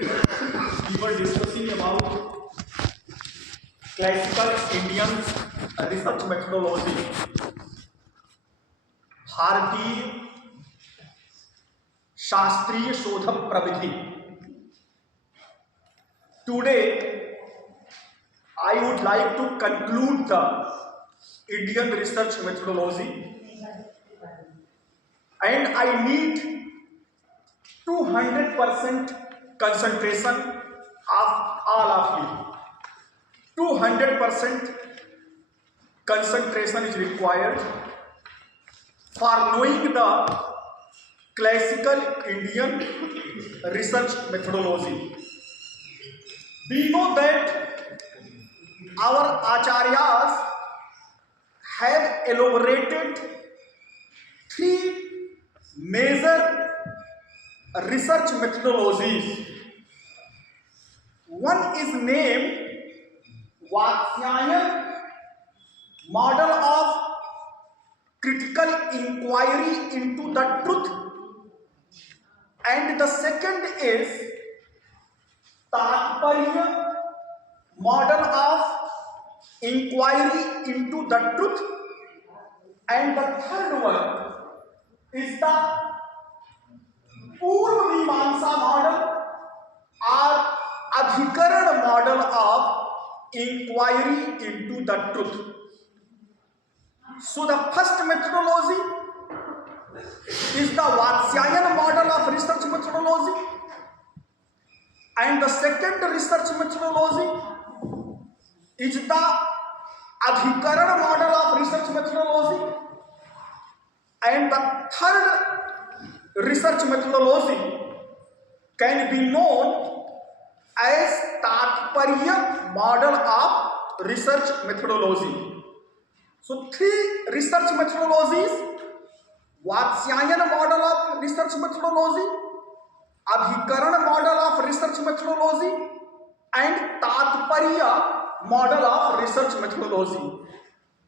We were discussing about classical Indian research methodology, भारतीय शास्त्रीय शोध प्रविधि. Today, I would like to conclude the Indian research methodology, and I need 200% concentration of all of you. 200% concentration is required for knowing the classical Indian research methodology. We know that our acharyas have elaborated three major research methodologies. One is named Vatsyayana model of critical inquiry into the truth, and the second is Tatparya model of inquiry into the truth, and the third one is the Purva Mimamsa model or Adhikaran model of inquiry into the truth. So the first methodology is the Vatsyayana model of research methodology, and the second research methodology is the Adhikaran model of research methodology, and the third research methodology can be known as Tatparya model of research methodology. So three research methodologies: Vatsyayana model of research methodology, Adhikaran model of research methodology, and Tatparya model of research methodology.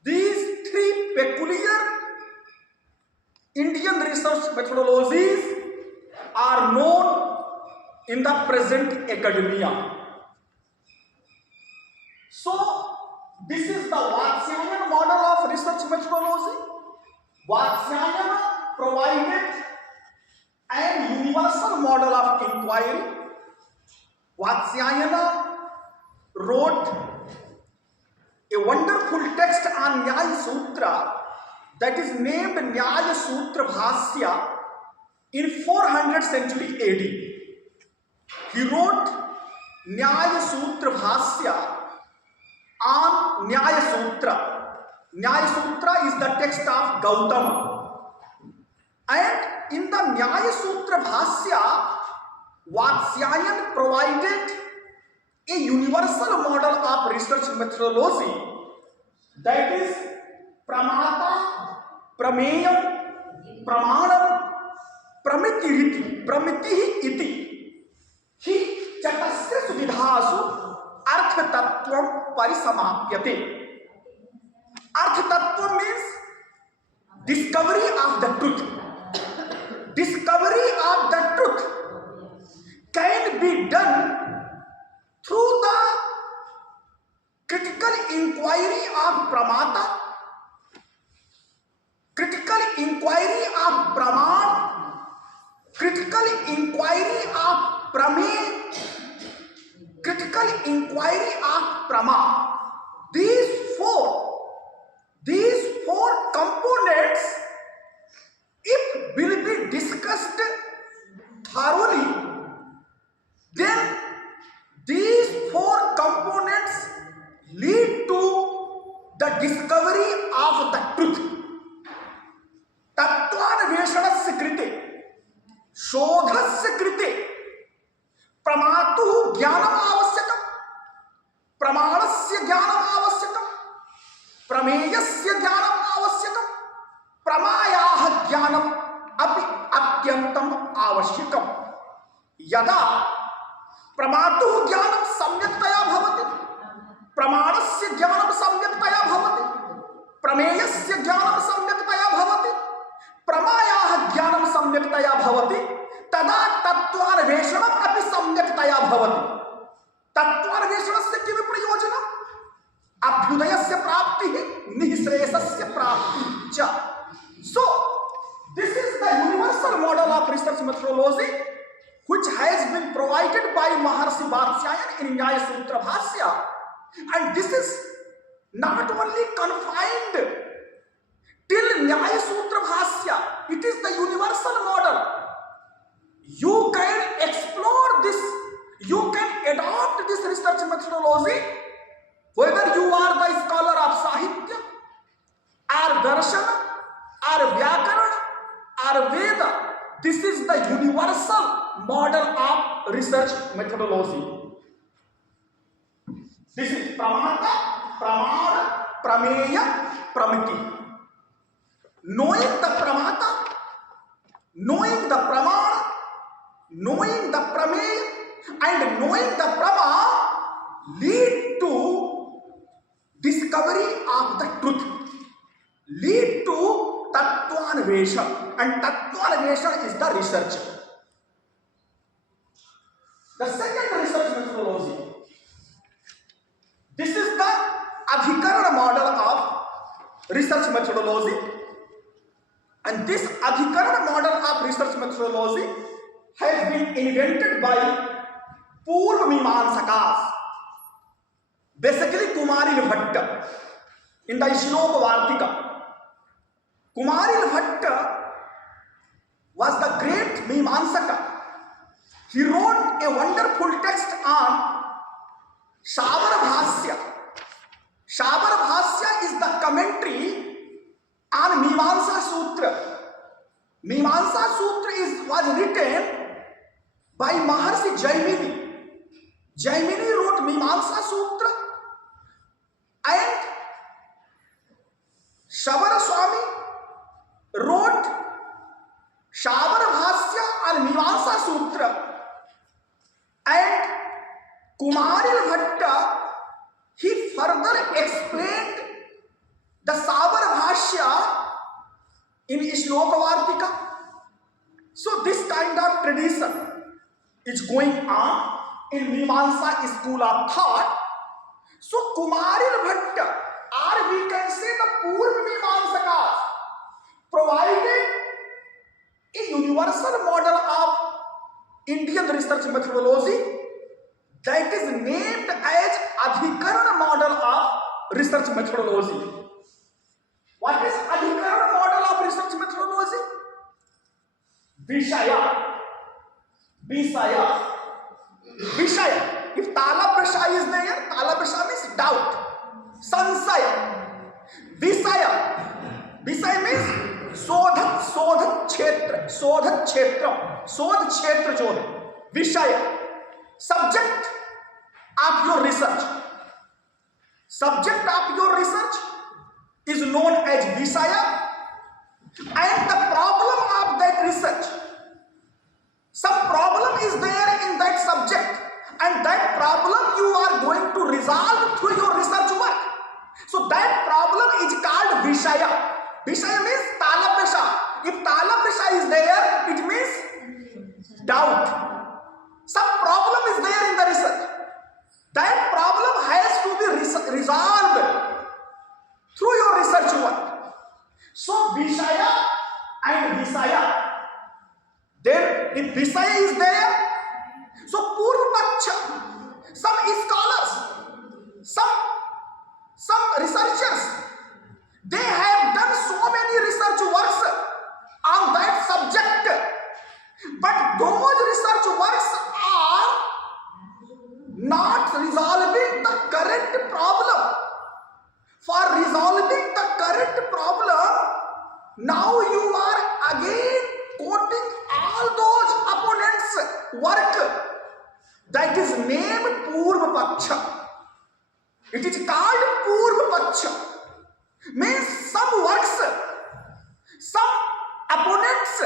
These three peculiar Indian research methodologies are known in the present academia. So this is the Vatsyayana model of research methodology. Vatsyayana provided an universal model of inquiry. Vatsyayana wrote a wonderful text on Nyaya Sutra that is named Nyaya Sutra Bhasya in 400th century AD. He wrote Nyaya Sutra Bhasya on Nyaya Sutra. Nyaya Sutra is the text of Gautama, and in the Nyaya Sutra Bhasya, Vatsyayana provided a universal model of research methodology, that is Pramata, Prameyam, Pramanam, Pramitihi iti. Hi chatasya suvidhasu artha tattvam parisamapyate. Artha tattva means discovery of the truth. Discovery of the truth can be done through the critical inquiry of Pramata, critical inquiry of Praman, critical inquiry of Pramey, critical inquiry of Prama. These four components, if will be discussed thoroughly, then these four components lead to the discovery of the truth. Tattvanveshanasya krite, shodhasya krite, pramatuh jnanam avasyakam, pramanasya jnanam avasyakam, prameyasya jnanam avasyakam, pramayah jnanam api atyantam avasyakam. Yada pramatuh jnanam samyaktaya bhavati, pramanasya jnanam samyaktaya bhavati, prameyasya jnanam samyaktaya bhavati, pramayah jnanam samyaktaya bhavati, tada tattvanveshanam api samyaktaya अभ्युदयस्य प्राप्ति निःश्रेयसस्य प्राप्ति च. So this is the universal model of research methodology which has been provided by Maharshi Vatsyayan in Nyaya Sutra Bhashya, and this is not only confined till Nyaya Sutra Bhashya, it is the universal model. You can explore this, you can adopt this research methodology whether you are the scholar of Sahitya or Darshana or Vyakaran or Veda. This is the universal model of research methodology. This is Pramata, Pramana, Prameya, Pramiti. Knowing the Pramata, knowing the Pramana, knowing the Prameya and knowing the Prama lead to discovery of the truth, lead to Tattvanvesha, and Tattvanvesha is the research. The second research methodology, this is the Adhikarana model of research methodology, and this Adhikarana model of research methodology has been invented by Purva Mimamsakas, basically Kumaril Bhatta in the Shloka Vartika. Kumaril Bhatta was the great Mimamsaka. He wrote a wonderful text on Shavara Bhashya. Shavara Bhashya is the commentary on Mimamsa Sutra. Mimamsa Sutra was written by Maharshi Jaimini. Jaimini wrote Mimamsa Sutra, and Shavara Swami wrote Shavara Bhashya and Mimamsa Sutra, and Kumaril Bhatta, he further explained the Shavara Bhashya in Shloka Vartika. So this kind of tradition is going on in Mimamsa school of thought. So Kumaril Bhatta, or we can say the Purva Mimamsakas, provided a universal model of Indian research methodology that is named as Adhikarana model of research methodology. What is Adhikarana model of research methodology? Vishaya. If Talaprasha is there, Talaprasha means doubt. Sansaya. Visaya means Sodhat Kshetra. Sodh Kshetra jo hai. Vishaya. Subject of your research. Subject of your research is known as Visaya, and the problem of that research. Some problem is there in that subject, and that problem you are going to resolve through your research work. So that problem is called Vishaya. Vishaya means Talaprasha. If Talaprasha is there, it means doubt. Some problem is there in the research. That problem has to be resolved through your research work. So Vishaya and Visaya. Then if Visaya is there, so Purvapaksha, some scholars, some researchers, they have done so many research works on that subject, but those research works are not resolving the current problem. For resolving the current problem, now you are again quoting all those opponents' work that is named Purvapaksha. It is called Purvapaksha. Means some works, some opponents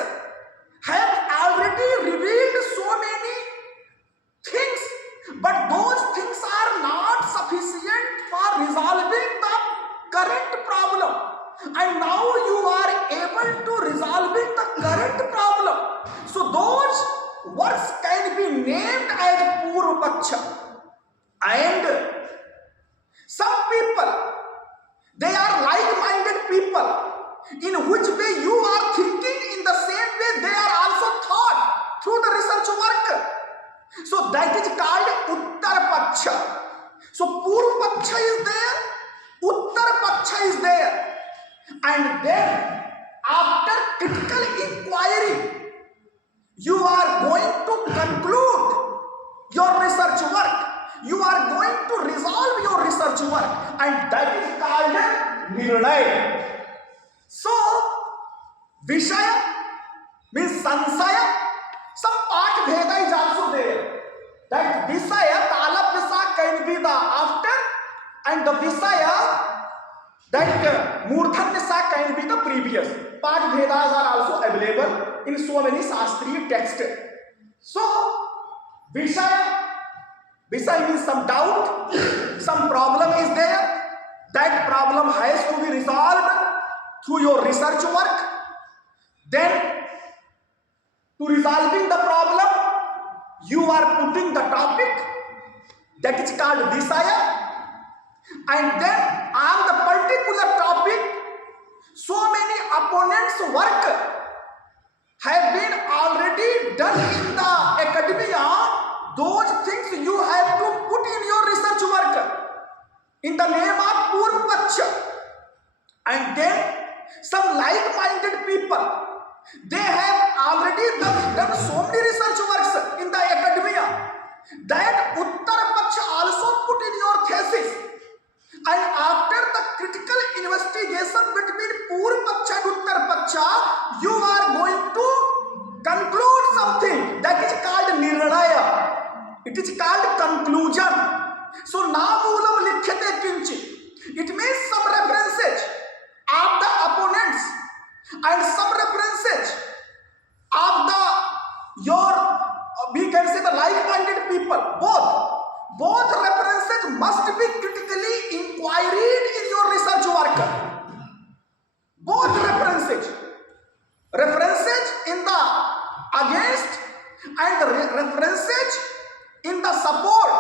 have already revealed so many things, but those things are not sufficient for resolving the current problem. And now you are able to resolving the current problem. So those works can be named as Purvapaksha. And some people research work. So that is called Uttar Paksha. So Purva Paksha is there, Uttar Paksha is there, and then after critical inquiry, you are going to conclude your research work. You are going to resolve your research work, and that is called Nirnay. So Vishaya means Sansaya. Some part Bheda is also there. That Visaya, Talab Visa can be the after, and the Visaya, that Murdhan Visa can be the previous. Part Bhedas are also available in so many Shastriya texts. So Vishaya means some doubt, some problem is there. That problem has to be resolved through your research work. Then to resolving the problem, you are putting the topic, that is called Visaya, and then on the particular topic, so many opponents' work have been already done in the academia. Those things you have to put in your research work in the name of Purva Paksha. And then some like-minded people, they have already done so many research works in the academia that Uttar Paksha also put in your thesis. And after the critical investigation between Purva Paksha and Uttar Paksha, you are going to conclude something that is called Nirnaya. It is called conclusion. So Namulam Likhyate Kinchi. It means some references of the opponents and some references of we can say the like-minded people. Both references must be critically inquired in your research work. Both references in the against and references in the support.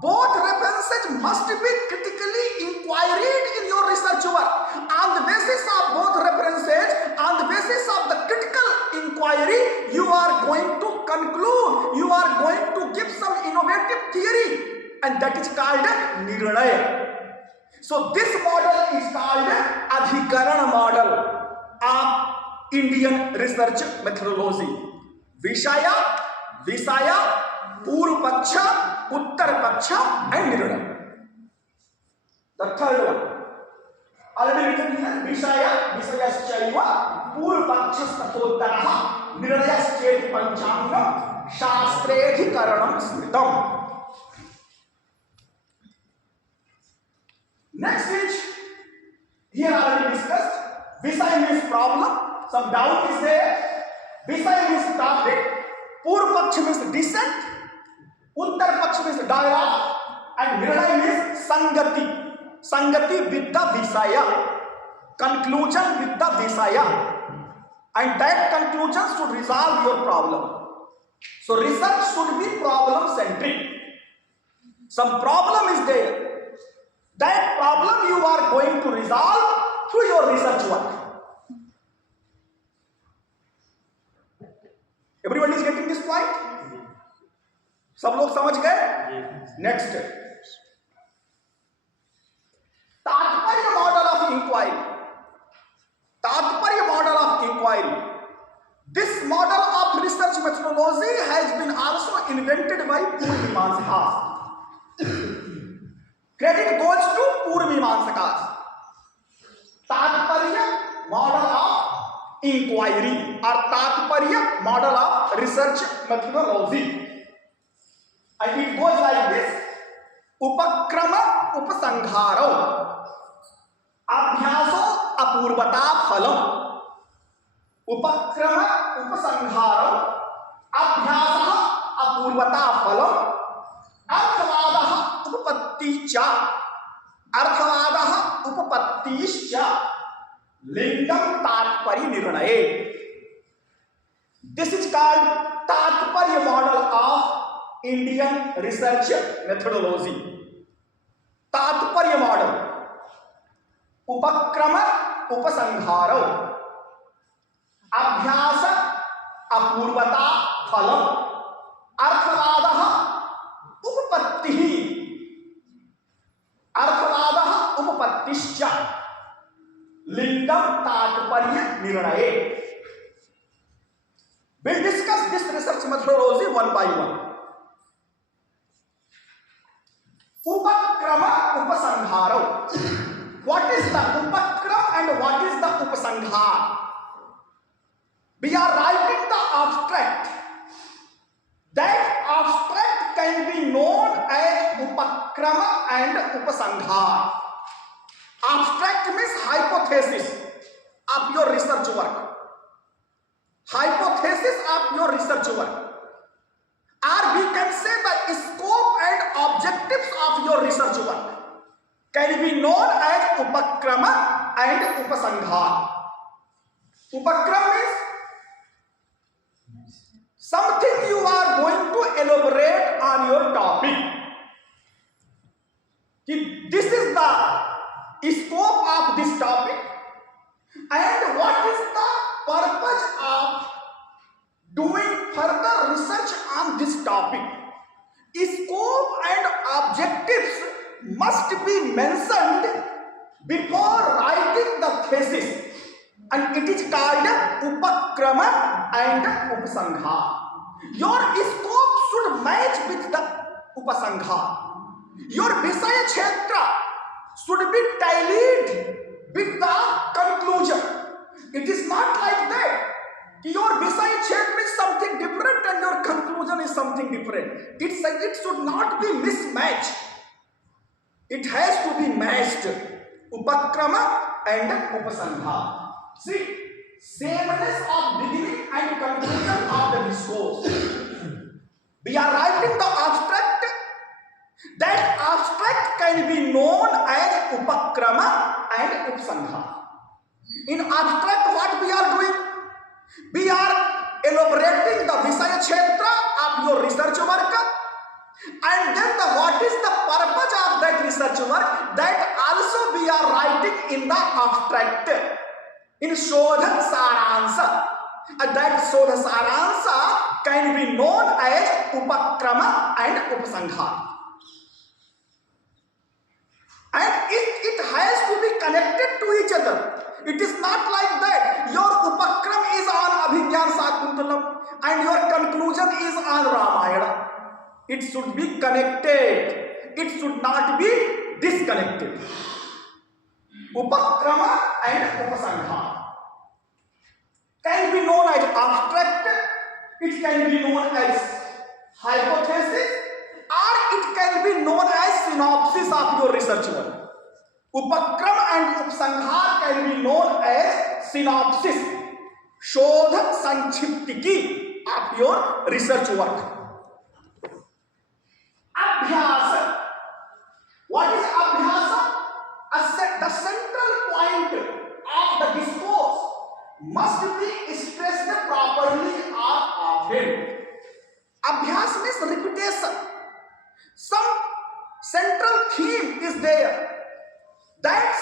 Both references must be critically inquired in your research work. On the basis of both references, on the basis of the critical inquiry, you are going to conclude, you are going to give some innovative theory, and that is called Nirnaya. So this model is called Adhikaran model of Indian research methodology. Vishaya, Visaya, Purva Paksha, Uttar Paksha, and Nirnaya. The third one, already written here, Visayascha Purva Paksha Statotaraha Nirnayascha Panchangam Shastredhikaranam Smritam. Next is, here already discussed, Visaya means problem, some doubt is there. Visaya means topic, Purva Paksha means dissent, Uttar Paksha means dialogue, and Nirnaya means Sangati with the Visaya, conclusion with the Visaya, and that conclusion should resolve your problem. So research should be problem centric. Some problem is there. That problem you are going to resolve through your research work. Everyone is getting this point? सब लोग समझ गए? Next, तात्पर्य model of inquiry. Tathparya model of inquiry. This model of research methodology has been also invented by Purvamimamsakas. Credit goes to Purvamimamsakas. Tathparya model of inquiry or Tathparya model of research methodology. And it goes like this: Upakrama Upasangharo, Abhyaso Apurvata Phalam. Upakrama Upasangharo, Abhyasa Apurvata Phalam, Arthavadaha Upapatticha, Arthavadaha Upapattischa, Lingam Tathparya Nirnaye. This is called Tathparya model of Indian research methodology. Tathparya model. Upakrama Upasangharo, Abhyasa Apurvata Phalam, तात्पर्य निर्णय. We'll discuss this research methodology one by one. Upakrama Upasanghara. What is the Upakram and what is the Upasanghar? We are writing the abstract. That abstract can be known as Upakrama and Upasanghar. Abstract means hypothesis of your research work. Hypothesis of your research work. Or we can say the scope and objectives of your research work can be known as Upakrama and Upasanghar. Upakram means something you are going to elaborate on your topic. This is the scope of this topic and what is the purpose of doing further research on this topic. Scope and objectives must be mentioned before writing the thesis, and it is called Upakrama and Upasanghar. Your scope should match with the Upasanghar. Your Visaya Kshetra should be tallied with the conclusion. It is not like that. Your Visaya Kshetra is something different and your conclusion is something different. It should not be mismatched. It has to be matched. Upakrama and Upasanghar. See, sameness of beginning and conclusion of the discourse. We are writing the abstract. That abstract can be known as Upakrama and Upasanghar. In abstract, what we are doing? We are elaborating the Visaya Kshetra of your research work, and then what is the purpose of that research work, that also we are writing in the abstract, in Shodha Saransa. And that Shodha Saransa can be known as Upakrama and Upasanghar. And it has to be connected to each other. It is not like that. Your Upakram is on Abhigyan Sakuntalam and your conclusion is on Ramayana. It should be connected. It should not be disconnected. Upakrama and Upasanghar can be known as abstract. It can be known as hypothesis, or it can be known as synopsis of your research work. Upakram and Upasanghar can be known as synopsis, Shodha Sanchiptiki of your research work. Abhyasa. What is Abhyasa? The central point of the discourse must be stressed properly or often. Abhyas means repetition. Some central theme is there. That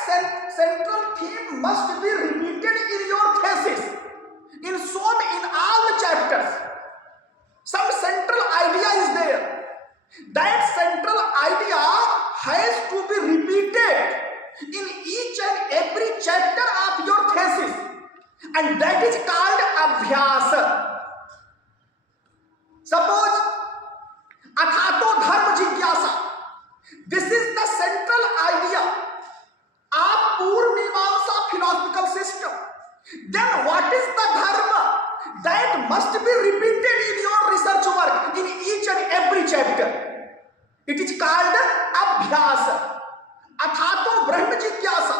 central theme must be repeated in your thesis, in all the chapters. Some central idea is there. That central idea has to be repeated in each and every chapter of your thesis, and that is called Abhyasa. Suppose Athato Dharma Jigyasa. This is the central idea of Purvamimamsa philosophical system. Then what is the dharma? That must be repeated in your research work in each and every chapter. It is called Abhyasa. Athato Brahma Jigyasa.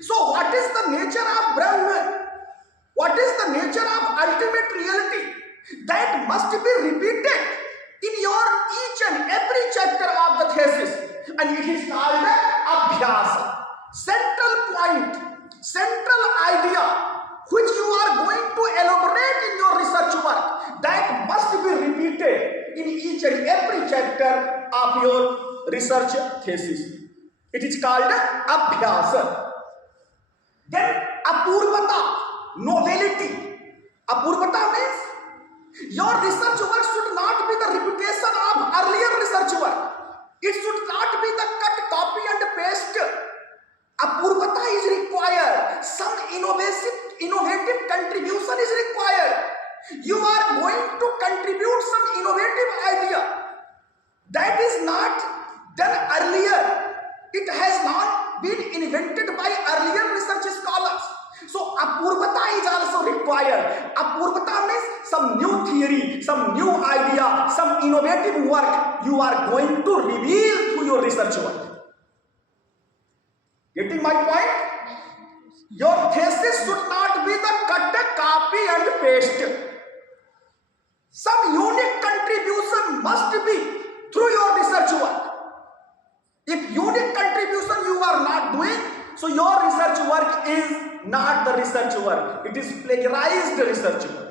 So what is the nature of Brahma? What is the nature of ultimate reality? That must be repeated in your each and every chapter of the thesis, and it is called Abhyasa. Central point, central idea which you are going to elaborate in your research work, that must be repeated in each and every chapter of your research thesis. It is called Abhyasa. Then Apurvata, novelty. Apurvata means your research work should not be the repetition of earlier research work. It should not be the cut, copy and paste. Apurvata is required. Some innovation some new idea, some innovative work you are going to reveal through your research work. Getting my point? Your thesis should not be the cut, copy and paste. Some unique contribution must be through your research work. If unique contribution you are not doing, so your research work is not the research work. It is plagiarized research work.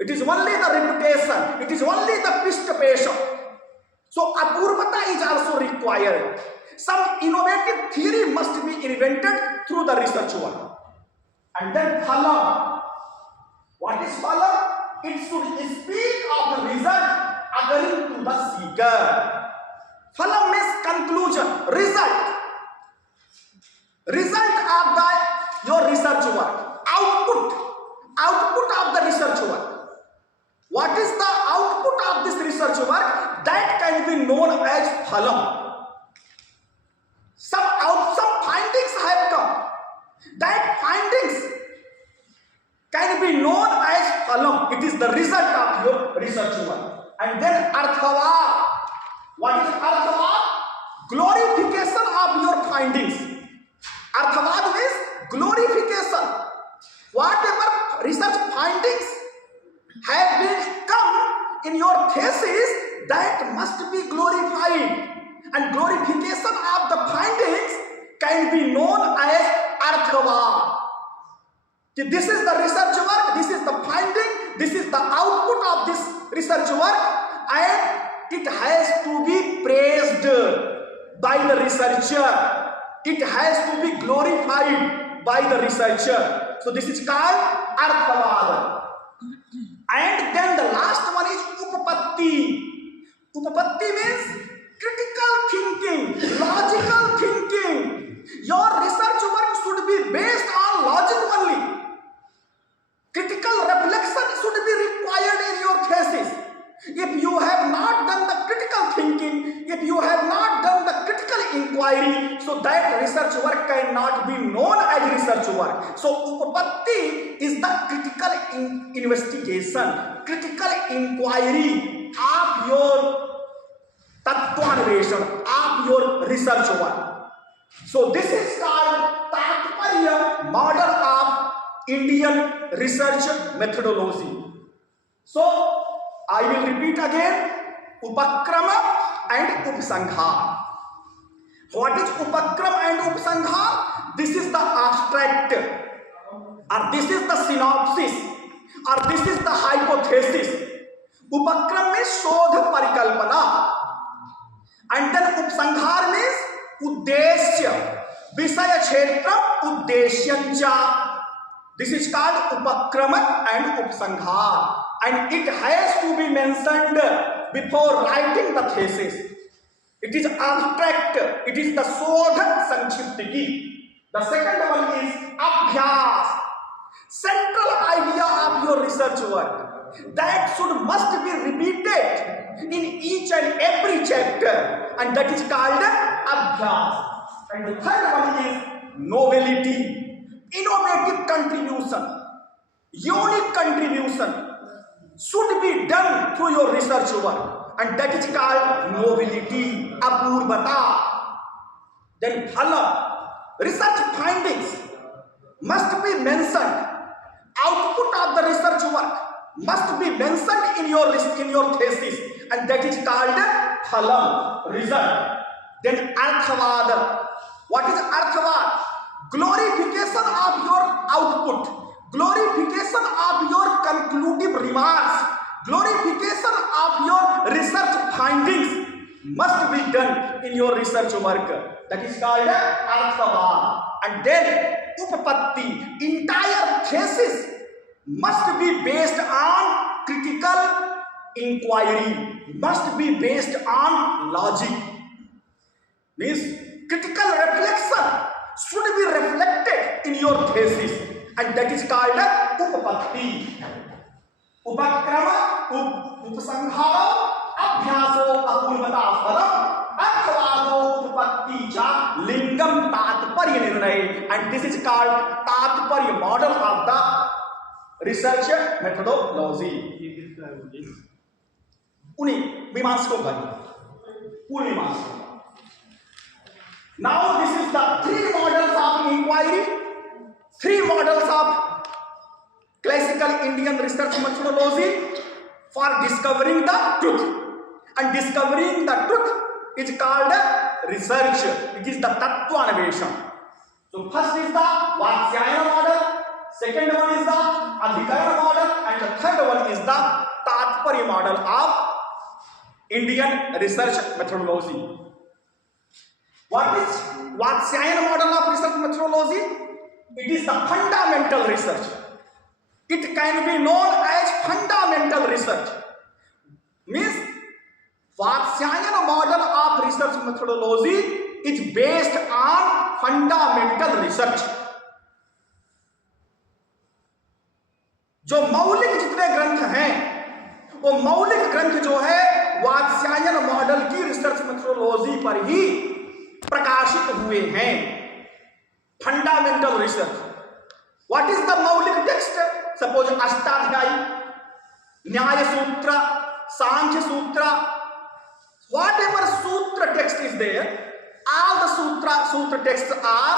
It is only the reputation. It is only the participation. So apurvata is also required. Some innovative theory must be invented through the research work. And then phalam. What is phalam? It should speak of the result according to the seeker. Phalam means conclusion, result. Result of your research work. Output of the research work. What is the output of this research work? That can be known as phalam. Some findings have come. That findings can be known as phalam. It is the result of your research work. And then arthavad. What is arthavad? Glorification of your findings. Arthavad means glorification. Whatever research findings have been come in your thesis, that must be glorified. And glorification of the findings can be known as arthavad. This is the research work, this is the finding, this is the output of this research work, and it has to be praised by the researcher. It has to be glorified by the researcher. So this is called arthavad. And then the last one is upapatti. Upapatti means critical thinking, logical thinking. Your research work should be based on logic only. Critical reflection should be required in your thesis. If you have not done the critical thinking, if you have not done the critical inquiry, so that research work cannot be known as research work. So upapatti is the critical investigation, critical inquiry of your tattvanveshana, of your research work. So this is called Tatparya model of Indian research methodology. So I will repeat again, Upakrama and Upsanghar. What is Upakrama and Upsanghar? This is the abstract, or this is the synopsis, or this is the hypothesis. Upakram means shodh parikalpana, and then Upsanghar means uddeshya, visaya kshetram uddeshyancha. This is called Upakrama and Upsanghar, and it has to be mentioned before writing the thesis. It is abstract. It is the Sodha Sanchiptiki. The second one is Abhyas, central idea of your research work. That must be repeated in each and every chapter, and that is called Abhyas. And the third one is novelty. Innovative contribution, unique contribution should be done through your research work, and that is called novelty, apurvata. Then phalam, research findings must be mentioned. Output of the research work must be mentioned in your thesis, and that is called phalam, result. Then arthavad. What is arthavad? Glorification of your output, glorification of your conclusive remarks, glorification of your research findings must be done in your research work. That is called arthavad. And then upapatti, entire thesis must be based on critical inquiry, must be based on logic. Means critical reflection should be reflected in your thesis, and that is called upapatti. Upakrama, upsanghara, abhyaso, apurvata, phalam, arthvado, upapatti cha, lingam, tatparya nirnay, and this is called tatparya model of the research methodology. उन्हीं मीमांसकों का, पूर्व मीमांसकों। Now this is the three models of inquiry, three models of classical Indian research methodology for discovering the truth, and discovering the truth is called research, it is the तत्वान्वेषण। So first is the Vatsyayana model, second one is the Adhikayana model, and the third one is the Tatparya model of Indian research methodology. What is Vatsyayana model of research methodology? It is the fundamental research. It can be known as fundamental research. Means Vatsyayana model of research methodology is based on fundamental research. जो मौलिक जितने ग्रंथ हैं, वो मौलिक ग्रंथ जो है वात्स्यायन मॉडल की रिसर्च मेथोडोलॉजी पर ही प्रकाशित हुए हैं। Fundamental research. What is the मौलिक text? Suppose Ashtadhyayi, Nyaya Sutra, Samkhya Sutra, whatever sutra text is there, all the sutra texts are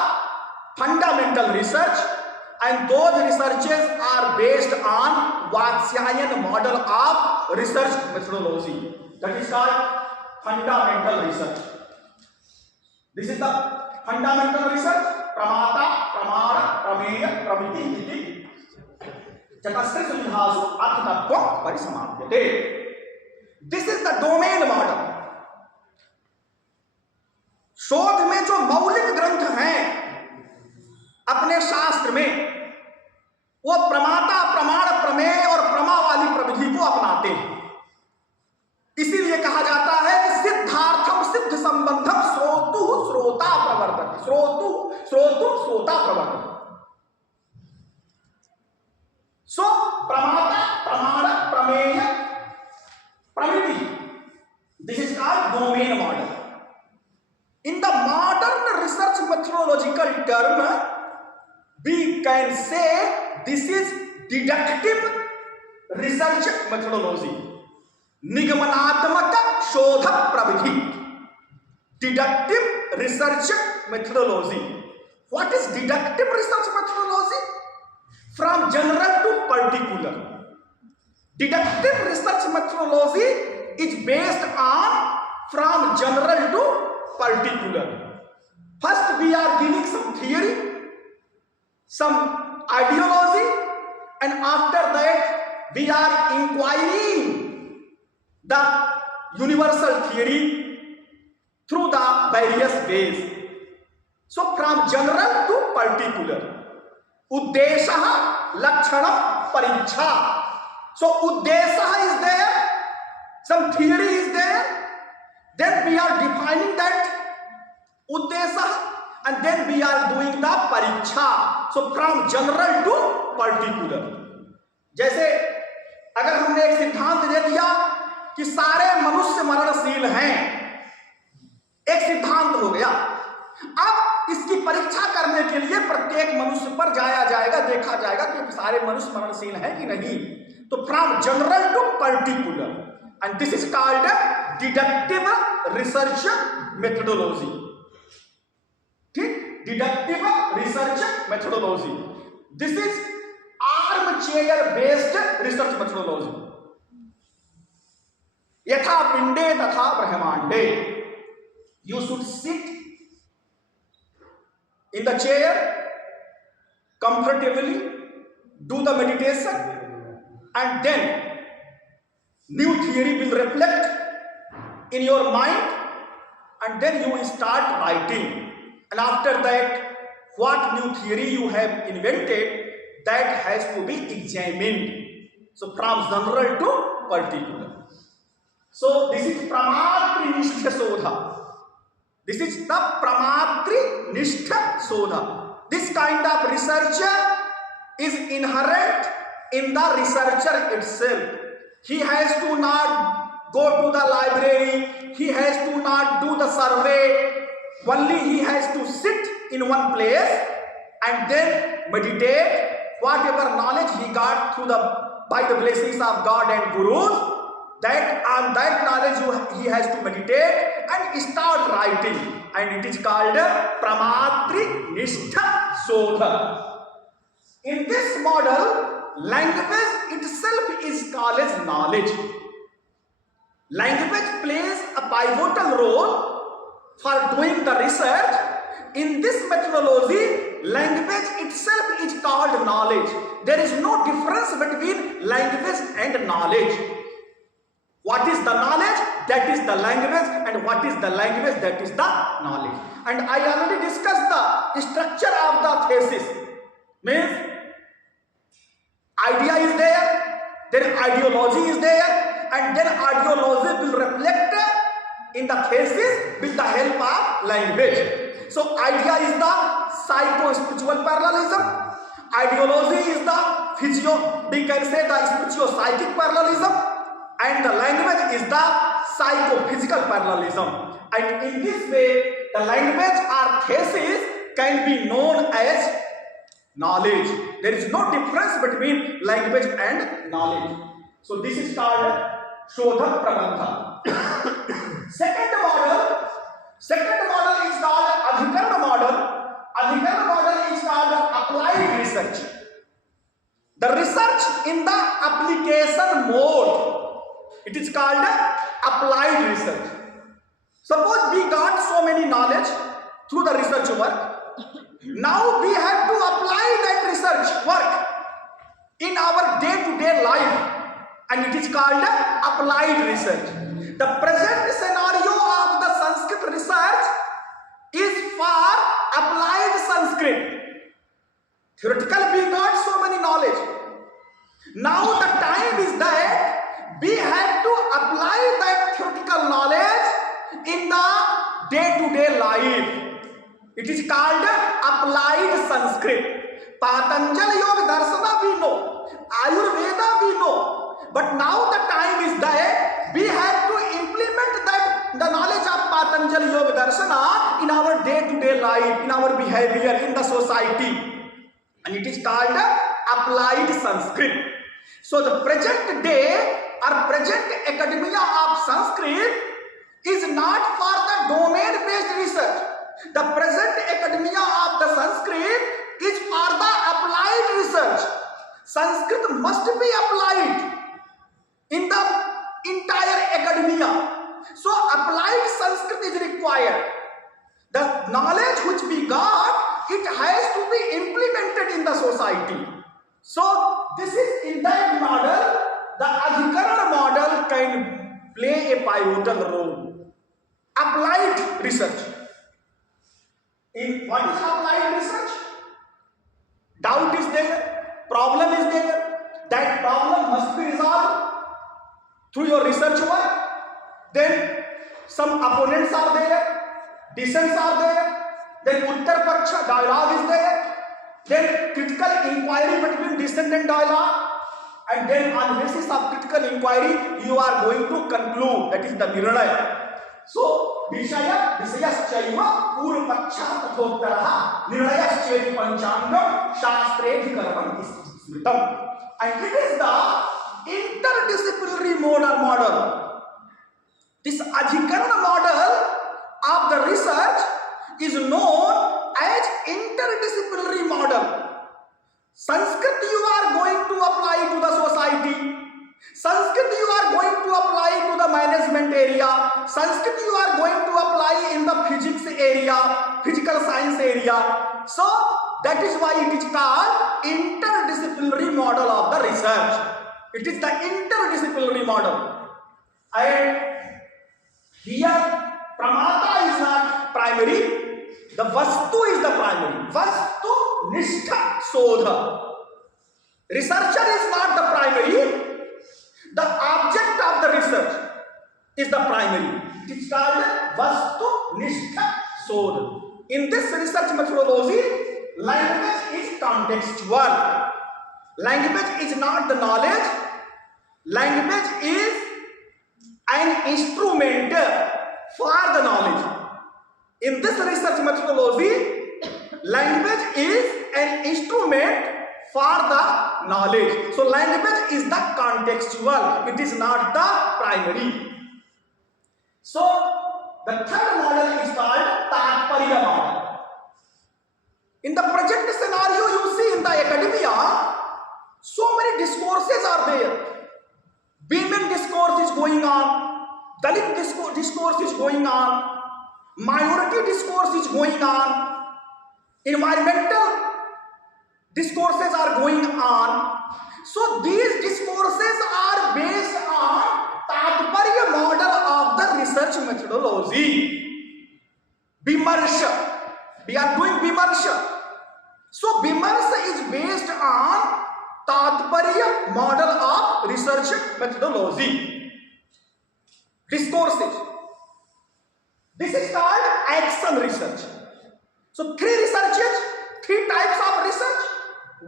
fundamental research, and those researches are based on Vatsyayan model of research methodology, that is called fundamental research. This is the fundamental research. Pramata, pramana, prameya, pramiti iti chatasya vidhasu arthatvam parisamadyate. This is the domain model. शोध में जो मौलिक ग्रंथ हैं अपने शास्त्र में, वो प्रमाता, प्रमाण, प्रमेय और प्रमा वाली प्रविधि को अपनाते हैं। इसीलिए कहा जाता है कि सिद्धार्थम सिद्ध संबंधम श्रोतु श्रोता प्रवर्तते, श्रोतु श्रोता प्रवर्तते। सो प्रमाता, प्रमाण, प्रमेय, प्रमिति, this is called domain model. In the modern research methodological term, we can say this is deductive research methodology, निगमनात्मक शोध प्रविधि, deductive research methodology. What is deductive research methodology? From general to particular. Deductive research methodology is based on from general to particular. First we are giving some theory, some ideology, and after that we are inquiring the universal theory through the various ways. So from general to particular. Uddesha, Lakshana, Pariksha. So Uddesha is there, some theory is there, then we are defining that uddesha, and then we are doing the pariksha. So from general to particular. जैसे अगर हमने एक सिद्धांत दे दिया कि सारे मनुष्य मरणशील हैं, एक सिद्धांत हो गया। अब इसकी परीक्षा करने के लिए प्रत्येक मनुष्य पर जाया जाएगा, देखा जाएगा कि सारे मनुष्य मरणशील हैं कि नहीं। तो from general to particular, and this is called deductive research methodology. ठीक, deductive research methodology. This is armchair based research methodology. यथा पिंडे तथा ब्रह्मांडे. You should sit in the chair comfortably, do the meditation, and then new theory will reflect in your mind, and then you will start writing, and after that what new theory you have invented, that has to be examined. So from general to particular. So this is pramatri nishtha sodha. This is the pramatri nishtha sodha. This kind of research is inherent in the researcher itself. He has to not go to the library, he has to not do the survey, only he has to sit in one place and then meditate whatever knowledge he got through by the blessings of God and Gurus, that on that knowledge he has to meditate and start writing, and it is called Pramatri Nishtha Sodha. In this model, language itself is called as knowledge. Language plays a pivotal role for doing the research. In this methodology, language itself is called knowledge. There is no difference between language and knowledge. What is the knowledge? That is the language, and what is the language? That is the knowledge. And I already discussed the structure of the thesis. Means idea is there, then ideology is there, and then ideology will reflect in the thesis with the help of language. So idea is the psycho-spiritual parallelism, ideology is the we can say the spiritual-psychic parallelism, and the language is the psycho-physical parallelism. And in this way, the language or thesis can be known as knowledge. There is no difference between language and knowledge. So this is called Shodha Prabandha. Second model is called Adhikarana model. Adhikarana model is called applied research. The research in the application mode. It is called applied research. Suppose we got so many knowledge through the research work. Now we have to apply that research work in our day-to-day life, and it is called applied research. The present scenario of the Sanskrit research is for applied Sanskrit. Theoretically we got so many knowledge. Now the time is that we have to apply that theoretical knowledge in the day-to-day life. It is called applied Sanskrit. Patanjali Yoga Darshana we know, Ayurveda we know, but now the time is that we have to implement the knowledge of Patanjali Yoga Darshana in our day-to-day life, in our behavior, in the society, and it is called applied Sanskrit. So the present day or present academia of Sanskrit is not for the domain-based research. The present academia of the Sanskrit is for the applied research. Sanskrit must be applied in the entire academia. So applied Sanskrit is required. The knowledge which we got, it has to be implemented in the society. So this is in that model, the Adhikarana model can play a pivotal role. Applied research. In what is applied research? Doubt is there, problem is there. That problem must be resolved through your research work. Then some opponents are there, dissents are there, then Uttar Paksha dialogue is there, then critical inquiry between dissent and dialogue, and then on basis of critical inquiry you are going to conclude, that is the Nirnaya. So, Vishaya Visayaschaiva Purvaksha Tathotaraha Nirnayascheti Panchangam Shastredhikaravam Smritam. And it is the interdisciplinary model. This Adhikarana model of the research is known as interdisciplinary model. Sanskrit you are going to apply to the society. Sanskrit you are going to apply to the management area. Sanskrit you are going to apply in the physics area, physical science area. So that is why it is called interdisciplinary model of the research. It is the interdisciplinary model. And here Pramata is not primary, the Vastu is the primary. Vastu Nishtha Sodha. Researcher is not the primary. The object of the research is the primary. It is called Vastu Nishtha Sodha. In this research methodology, language is contextual. Language is not the knowledge. Language is an instrument for the knowledge. In this research methodology, language is an instrument for the knowledge. So language is the contextual, it is not the primary. So the third model is called Tatparya model. In the project scenario, you see in the academia, so many discourses are there. Women discourse is going on, Dalit discourse is going on, minority discourse is going on, environmental discourses are going on. So these discourses are based on Tatparya model of the research methodology. Vimarsha. We are doing Vimarsha. So Vimarsha is based on Tatparya model of research methodology. Discourses. This is called action research. So three types of research.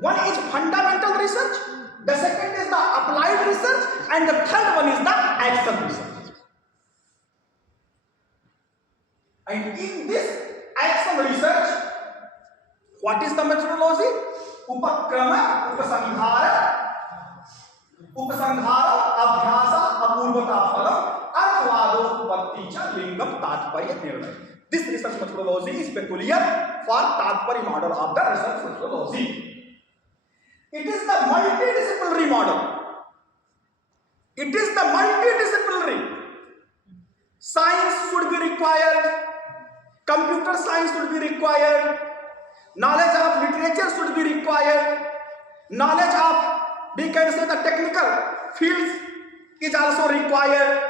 One is fundamental research, the second is the applied research, and the third one is the action research. And in this action research, what is the methodology? Upakrama, Upasanghara, Abhyasa, Apurvata Phalam, Arthvado, Upatticha, Lingam, Tatparya, Nirnay. This research methodology is peculiar for Tatparya model of the research methodology. It is the multidisciplinary model. It is the multidisciplinary. Science should be required. Computer science should be required. Knowledge of literature should be required. Knowledge of, we can say, the technical fields is also required.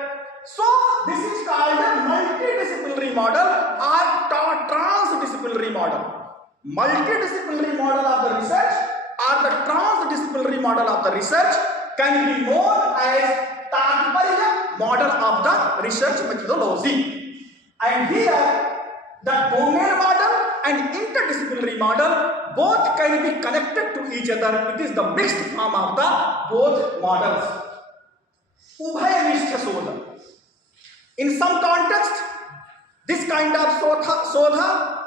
So this is called a multidisciplinary model or transdisciplinary model. Multidisciplinary model of the research or the transdisciplinary model of the research can be known as Tatparya model of the research methodology. And here the domain model and interdisciplinary model both can be connected to each other. It is the mixed form of the both models. Ubhayanishta Sodha. In some context, this kind of Sodha,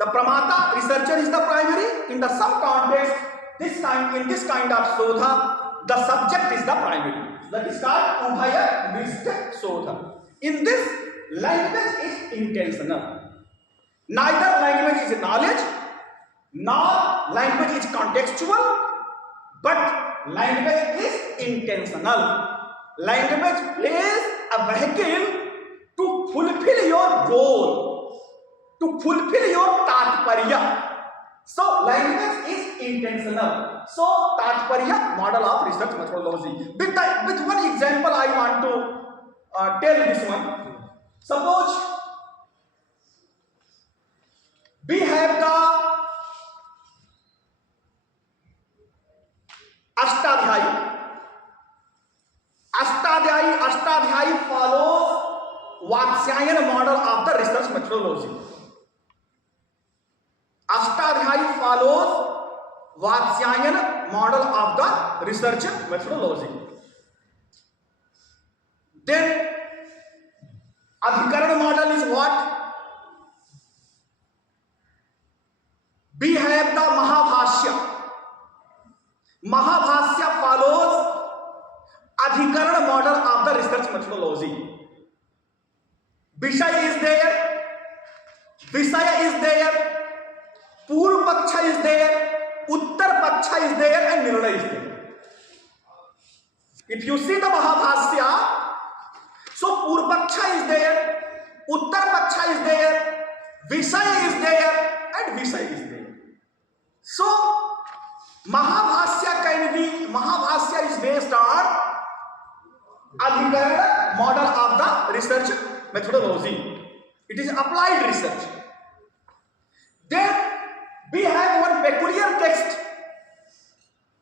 the Pramata, researcher is the primary. In the some context, in this kind of Sodha, the subject is the primary. That is called Ubhayanishta Sodha. In this, language is intentional. Neither language is knowledge, nor language is contextual, but language is intentional. Language plays a vehicle to fulfill your goal, to fulfill your Tatparya. So language is intentional. So Tatparya model of research methodology. With one example I want to tell this one. Suppose we have the Ashtadhyayi. Ashtadhyayi follows Vatsyayana model of the research methodology. Ashtadhyayi follows Vatsyayana model of the research methodology. Then Adhikarana model is what? We have the Mahabhashya. Mahabhashya follows Adhikarana model of the research methodology. Vishay is there, Visaya is there, Purva Paksha is there, Uttar Paksha is there, and Nirnay is there. If you see the Mahabhashya, so Purva Paksha is there, Uttar Paksha is there, Visaya is there, and Visaya is there. So Mahabhashya is based on Adhikarana model of the research methodology. It is applied research. Then we have one peculiar text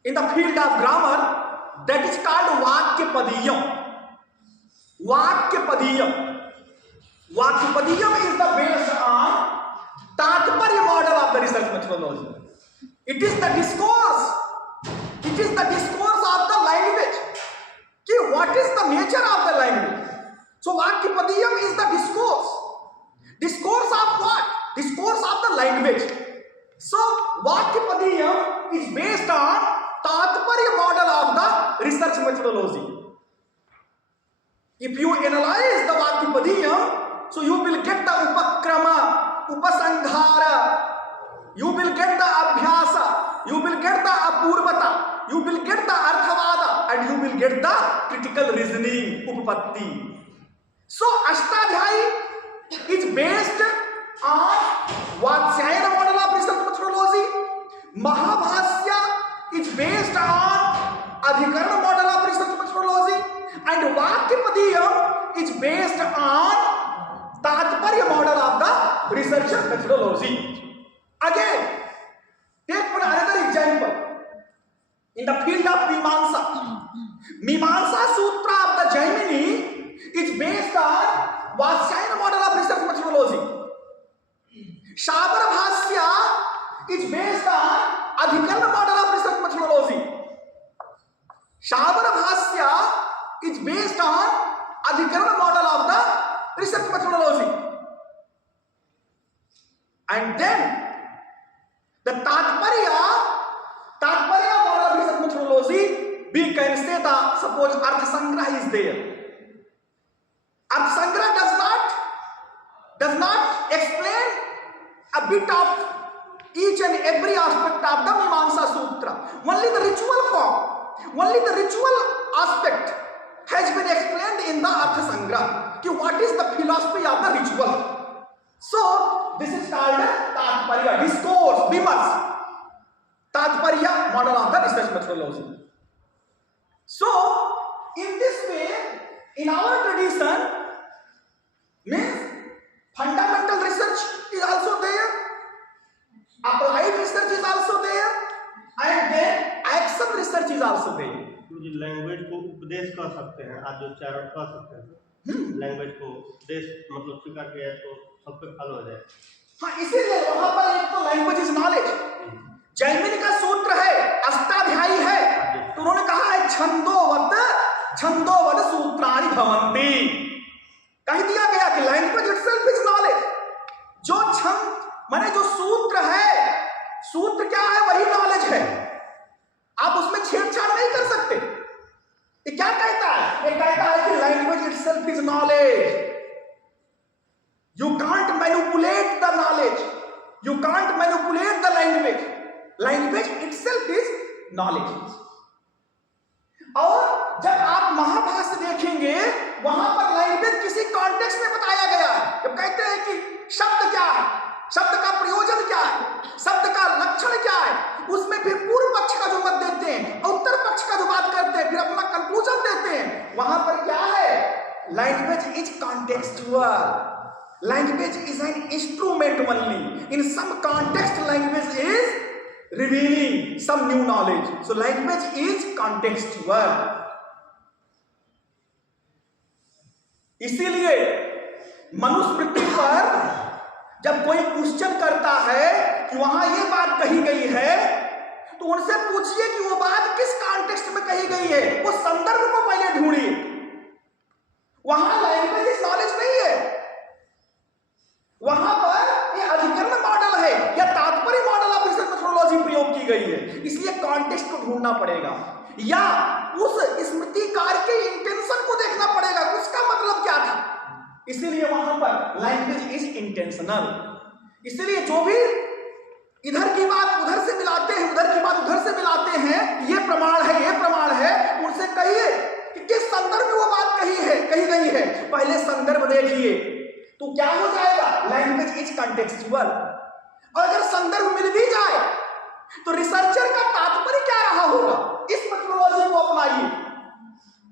in the field of grammar that is called Vakyapadiyam. Vakyapadiyam. Vakyapadiyam is the based on Tatparya model of the research methodology. It is the discourse. It is the discourse of the language. What is the nature of the language? So Vakyapadiyam is the discourse. Discourse of what? Discourse of the language. So Vakyapadiyam is based on methodology. If you analyze the Vakyapadiyam, so you will get the Upakrama, Upasanghara, you will get the Abhyasa, you will get the Apurvata, you will get the Arthavada, and you will get the critical reasoning, Upapatti. So Ashtadhyayi is based on Vatsyayana model of research methodology. Mahabhasya is based on Adhikarana model of research methodology, and Vakyapadiyam is based on Tatparya model of the research methodology. Again, take another example. In the field of Mimamsa, Mimamsa Sutra of the Jaimini is based on Vatsyayana model of research methodology. Shabara Bhasya is based on Adhikarana model of research methodology. Shabara Bhasya is based on Adhikarana model of the research methodology. And then the Tatparya model of research methodology, we can say that suppose Artha Sangraha is there. Artha Sangraha does not explain a bit of each and every aspect of the Mimamsa Sutra. Only the ritual form, only the ritual aspect has been explained in the Artha Sangraha. What is the philosophy of the ritual? So this is called Tatparya, discourse, Vimas. Tatparya model of the research methodology. So in this way, in our tradition, means fundamental research is also there, applied research is also there, and then action research is also there. Language को उपदेश कर सकते हैं, आज उच्चारण कर सकते हैं, लैंग्वेज को उपदेश मतलब स्वीकार किया तो सब पे फल हो जाए। हाँ, इसीलिए वहां पर एक तो लैंग्वेज इज नॉलेज। जैमिनी का सूत्र है, अष्टाध्यायी है, तो उन्होंने कहा है छंदोवद सूत्राणि भवन्ति। कह दिया गया कि लैंग्वेज इटसेल्फ इज नॉलेज। जो छंद माने जो सूत्र है, सूत्र क्या है? वही नॉलेज है। आप उसमें छेड़छाड़ नहीं कर सकते। ये क्या कहता है? ये कहता है कि language itself is knowledge. You can't manipulate the knowledge. You can't manipulate the language. Language itself is knowledge. और जब आप महाभाष्य देखेंगे, वहां पर लैंग्वेज किसी कॉन्टेक्स्ट में बताया गया है। जब कहते हैं कि शब्द क्या है, शब्द का प्रयोजन क्या है, शब्द का लक्षण क्या है, उसमें फिर पूर्व पक्ष का जो मत देते हैं और उत्तर पक्ष का जो बात करते हैं, फिर अपना कंक्लूजन देते हैं। वहां पर क्या है? Language is contextual. Language is an instrument only. In some context, language is revealing some new knowledge. So language is contextual. इसीलिए मनुस्मृति पर जब कोई क्वेश्चन करता है कि वहां ये बात कही गई है, तो उनसे पूछिए कि वो बात किस कॉन्टेक्स्ट में कही गई है, वो संदर्भ को पहले ढूंढिए। वहां लैंग्वेज इज नॉलेज नहीं है, वहां पर ये अधिकरण मॉडल है या तात्पर्य मॉडल ऑफ रिसर्च मेथोडोलॉजी प्रयोग की गई है। इसलिए कॉन्टेक्स्ट को ढूंढना पड़ेगा या उस स्मृतिकार के इंटेंशन को देखना पड़ेगा, उसका मतलब क्या था। इसीलिए वहां पर लैंग्वेज इज इंटेंशनल। इसलिए जो भी इधर की बात उधर से मिलाते हैं, उधर की बात उधर से मिलाते हैं, ये प्रमाण है, ये प्रमाण है, उनसे कहिए कि किस संदर्भ में वो बात कही गई है। पहले संदर्भ देखिए तो क्या हो जाएगा? Language is contextual. और अगर संदर्भ मिल भी जाए तो रिसर्चर का तात्पर्य क्या रहा होगा, इस मेथोडोलॉजी को अपनाइए,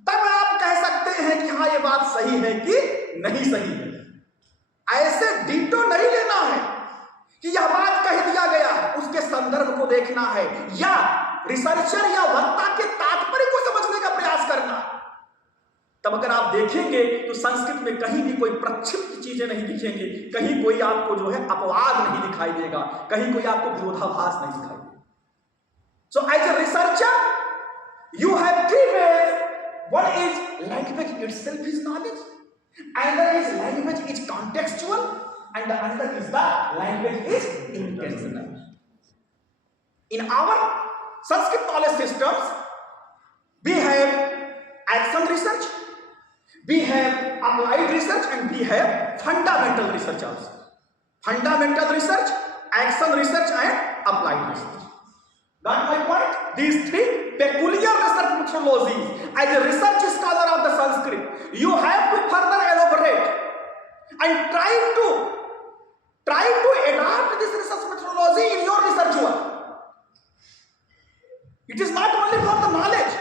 तब आप कह सकते हैं कि हाँ ये बात सही है कि नहीं सही है। ऐसे डिटो नहीं लेना है कि यह बात कह दिया गया, उसके संदर्भ को देखना है या रिसर्चर या वक्ता के तात्पर्य को समझने का प्रयास करना। तब अगर आप देखेंगे तो संस्कृत में कहीं भी कोई प्रक्षिप्त चीजें नहीं दिखेंगी, कहीं कोई आपको जो है अपवाद नहीं दिखाई देगा, कहीं कोई आपको विरोधाभास नहीं दिखाई देगा। So as a researcher you have three ways. One is language itself is knowledge, another is language is contextual, and the other is the language is intentional. In our Sanskrit knowledge systems, we have action research, we have applied research, and we have fundamental research also. Fundamental research, action research, and applied research. Got my point? These three peculiar research methodologies. As a research scholar of the Sanskrit, you have to further elaborate and try to adapt this research methodology in your research work. It is not only for the knowledge,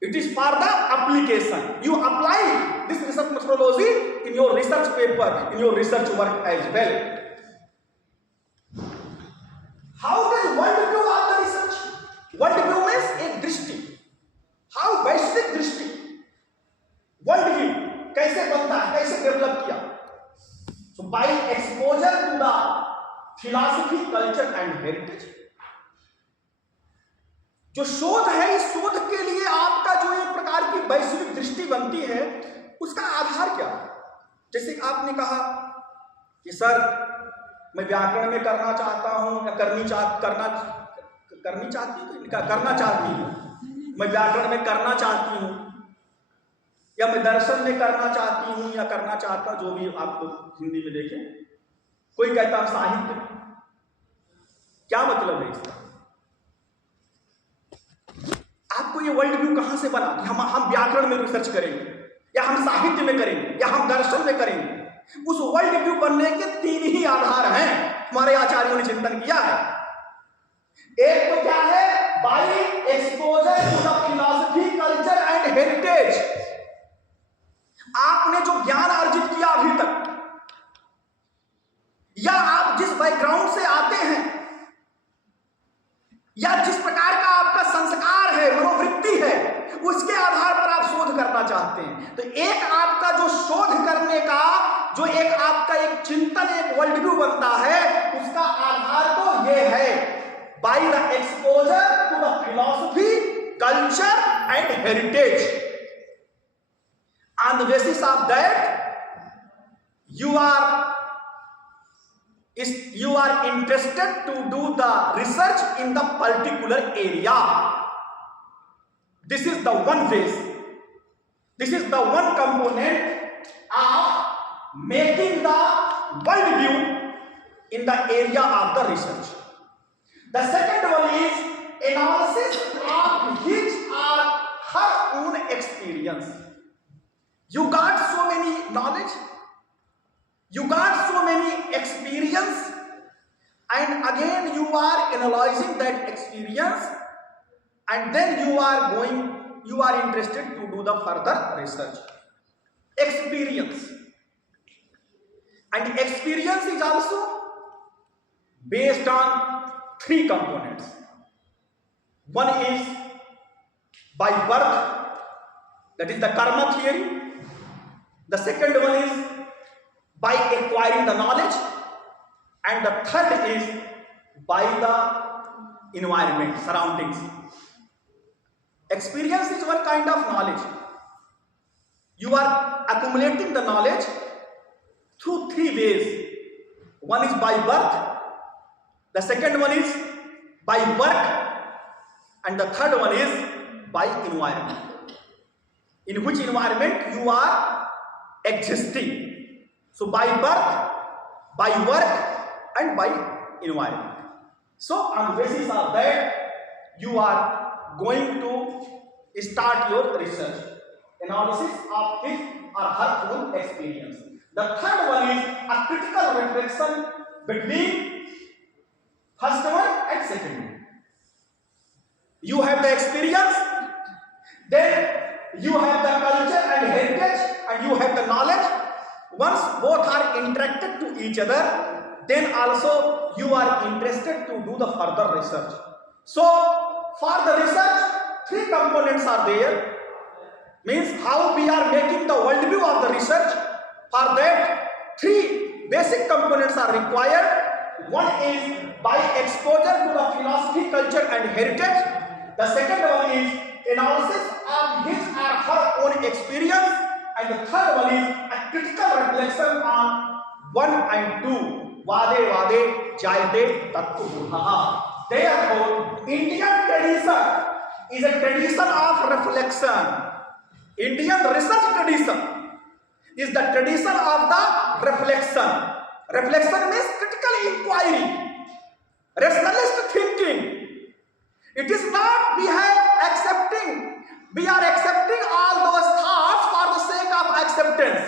it is for the application. You apply this research methodology in your research paper, in your research work as well. How does worldview of the research? Worldview means एक दृष्टि. How वैश्विक दृष्टि, worldview कैसे बनता है, कैसे develop किया? So by exposure to the philosophy, culture and heritage. जो शोध है, इस शोध के लिए आपका जो एक प्रकार की वैश्विक दृष्टि बनती है, उसका आधार क्या है? जैसे कि आपने कहा कि सर मैं व्याकरण में करना चाहता हूं या करना चाहती हूं, मैं व्याकरण में करना चाहती हूं, या मैं दर्शन में करना चाहती हूं, या करना चाहता, जो भी आप हिंदी में देखें. कोई कहता है साहित्य में. क्या मतलब है इसका? आपको ये वर्ल्ड व्यू कहां से बना कि हम व्याकरण में रिसर्च करेंगे, या हम साहित्य में करेंगे, या हम दर्शन में करेंगे? उस वर्ल्ड व्यू बनने के तीन ही आधार हैं, हमारे आचार्यों ने चिंतन किया है. एक तो क्या है? By exposure to the philosophy, culture and heritage. आपने जो ज्ञान अर्जित किया अभी तक, या आप जिस बैकग्राउंड से आते हैं, या जिस प्रकार का आपका संस्कार है, मनोवृत्ति है, उसके आधार पर आप शोध करना चाहते हैं. तो एक आपका जो शोध करने का जो एक आपका एक चिंतन, एक वर्ल्ड व्यू बनता है, उसका आधार तो ये है, by the exposure to the philosophy, culture and heritage. On the basis of that you are interested to do the research in the particular area. This is the one base. This is the one component of making the world view in the area of the research. The second one is analysis of his or her own experience. You got so many knowledge, you got so many experience, and again you are analyzing that experience, and then you are interested to do the further research. Experience, and experience is also based on three components. One is by birth, that is the karma theory. The second one is by acquiring the knowledge, and the third is by the environment, surroundings. Experience is one kind of knowledge. You are accumulating the knowledge through three ways. One is by birth, the second one is by work, and the third one is by environment. In which environment you are existing. So by birth, by work, and by environment. So on the basis of that, you are going to start your research, analysis of his or her own experience. The third one is a critical reflection between first one and second one. You have the experience, then you have the culture and heritage, and you have the knowledge. Once both are interacted to each other, then also you are interested to do the further research. So for the research, three components are there. Means how we are making the worldview of the research. For that, three basic components are required. One is by exposure to the philosophy, culture and heritage. The second one is analysis of his or her own experience, and the third one is a critical reflection on 1 and 2. Vade jayate tattva. Therefore, Indian tradition is a tradition of reflection. Indian research tradition is the tradition of the reflection. Reflection means critical inquiry, rationalist thinking. It is not we are accepting all those thoughts for the sake of acceptance.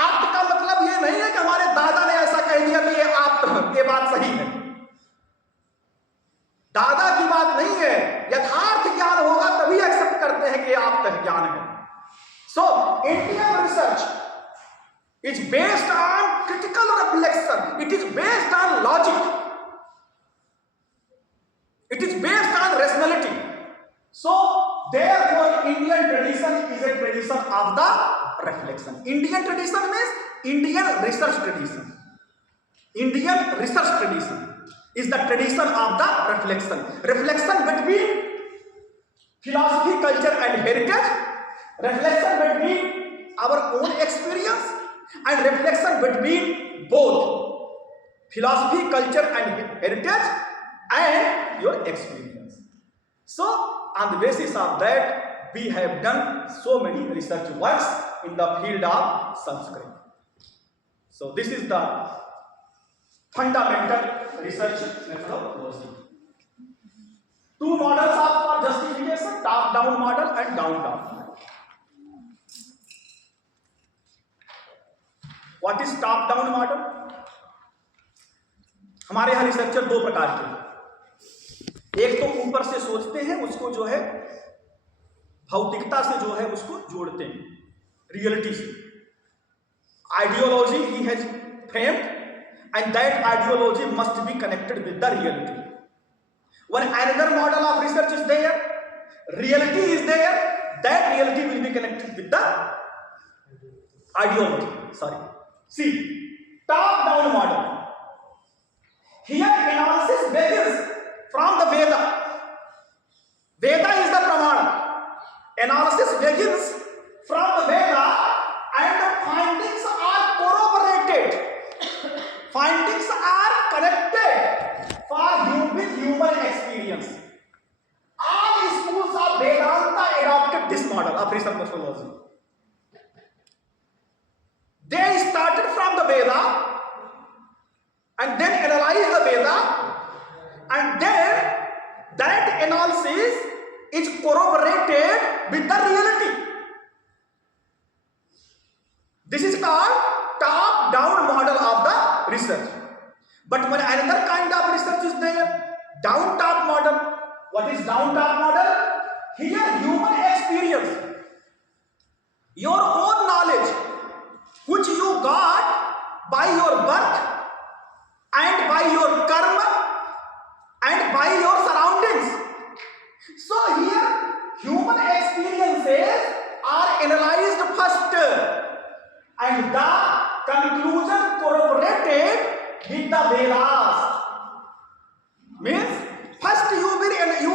आप्त का मतलब ये नहीं है कि हमारे दादा ने ऐसा कह दिया कि ये आप्त है, ये बात सही है। दादा की बात नहीं है, यथार्थ ज्ञान होगा तभी एक्सेप्ट करते हैं कि आप्त ज्ञान है। So Indian research is based on critical reflection. It is based on logic. It is based on rationality. So therefore Indian tradition is a tradition of the reflection. Indian tradition means Indian research tradition. Indian research tradition is the tradition of the reflection. Reflection between philosophy, culture and heritage. Reflection between our own experience and reflection between both philosophy, culture and heritage and your experience. So on the basis of that, we have done so many research works in the field of Sanskrit. So this is the fundamental research methodology. Two models are for justification: top-down model and down-down model. What is top-down model? हमारे यहाँ researcher दो प्रकार के हैं। एक तो ऊपर से सोचते हैं, उसको जो है भौतिकता से जो है उसको जोड़ते हैं रियलिटी से। Ideology he has framed and that ideology must be connected with the reality. When another model of research is there, reality is there, that reality will be connected with the ideology. See, top-down model. Here analysis begins from the Veda. Veda is the Pramana. Analysis begins from the Veda and the findings are corroborated. Findings are connected with human experience. All schools of Vedanta adopted this model of research methodology. They started from the Veda and then analyzed the Veda, and then that analysis is corroborated with the reality. This is called top-down model of the research. But when another kind of research is there, down-top model. What is down-top model? Here human experience, your own knowledge, which you got by your birth and by your karma and by your surroundings. So here human experiences are analyzed first and the conclusion corroborated with the Vedas. Means first you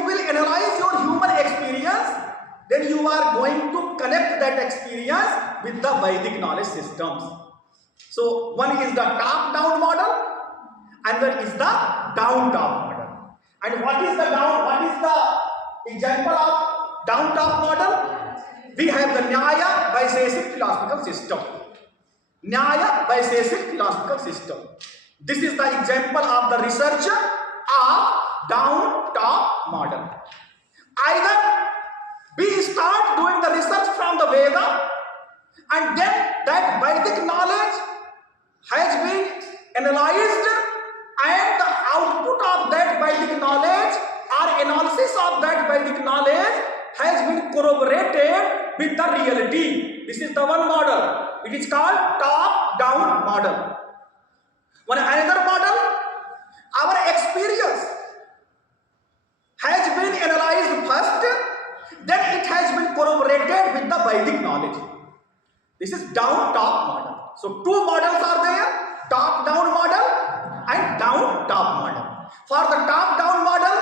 will analyze your human experience, then you are going to connect that experience with the Vedic knowledge systems. So one is the top-down model, another is the down-top model. And what is the example of down-top model? We have the Nyaya Vaisheshik philosophical system. Nyaya Vaisheshik philosophical system. This is the example of the research of down-top model. Either we start doing the research from the Veda and then that Vedic knowledge has been analyzed and the output of that Vedic knowledge or analysis of that Vedic knowledge has been corroborated with the reality. This is the one model. It is called top-down model. One another model, our experience has been analyzed first, then it has been corroborated with the Vedic knowledge. This is down-top model. So two models are there, top-down model and down-top model. For the top-down model,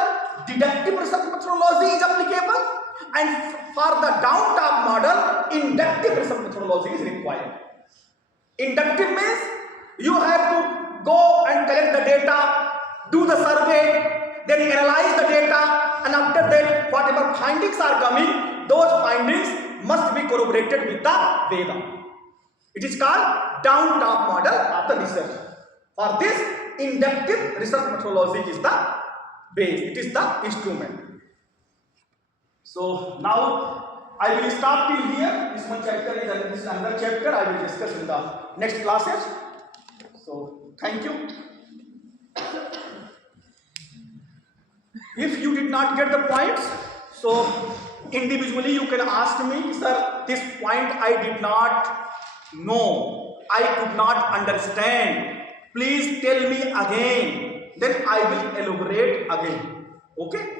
deductive research methodology is applicable, and for the down-top model, inductive research methodology is required. Inductive means you have to go and collect the data, do the survey, then analyze the data, and after that whatever findings are coming, those findings must be corroborated with the Veda. It is called down-top model of the research. For this, inductive research methodology is the base, it is the instrument. So now I will stop till here. This one chapter is, and this is another chapter I will discuss in the next classes. So thank you. If you did not get the points, so individually you can ask me, sir, this point I did not know, I could not understand. Please tell me again, then I will elaborate again. Okay?